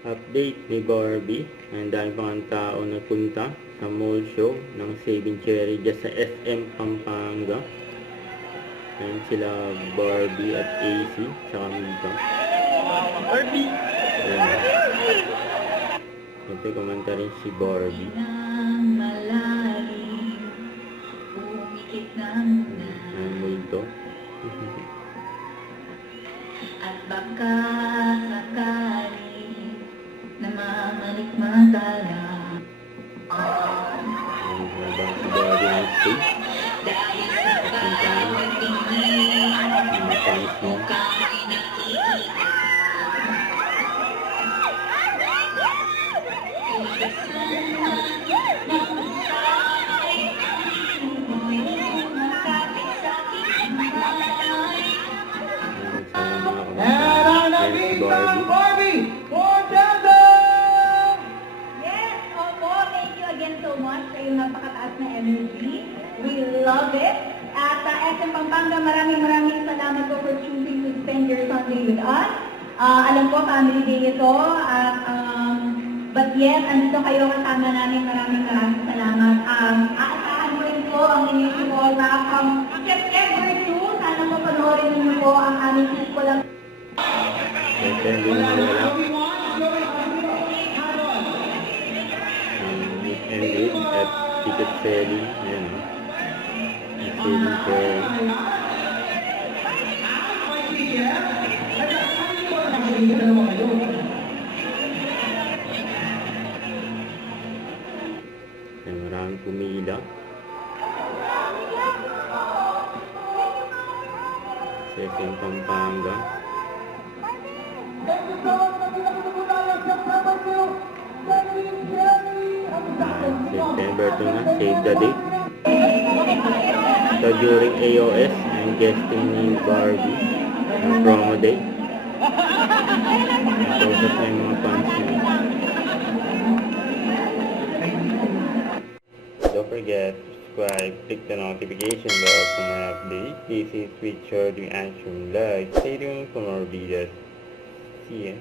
Update ni Barbie. Ang dami pang tao nagpunta sa mall show ng Saving Cherry dyan sa SM Pampanga. Ayan sila Barbie at AC sa Mika. Barbie! Ayan. Siyempre kumanta rin si Barbie. Ang multo. At baka sakali na mamalikmatala Ayan, habang si Barbie ng stage. dahil sa bawat tingin Mga fans mo. mukhang nakikita. Ayan, sana mga kamusta. Ayan si Barbie. Yes, opo. Thank you again so much sa iyong napakataas na energy. We love it. At SM Pampanga, maraming salamat po for choosing to spend your Sunday with us. Alam ko, family day ito. At, but yes, andito kayo kasama namin. Maraming salamat. Aasahan ko rin po ang inyong support September 2. Sana po panoorin niyo po ang aming sikulang. Siyempre, hindi na mawala. Meet and greet at ticket selling. Ayan o. Saving Cherry. Ayan, maraming pumila. Sa SM Pampanga. September 2 na, save the date. So during AOS, I'm guesting ni Barbie ng promo day. Focus na yung mga fans niya. Don't forget to subscribe, click the notification bell for more updates. This is Richard, the Action Live. Stay tuned for more videos. See ya.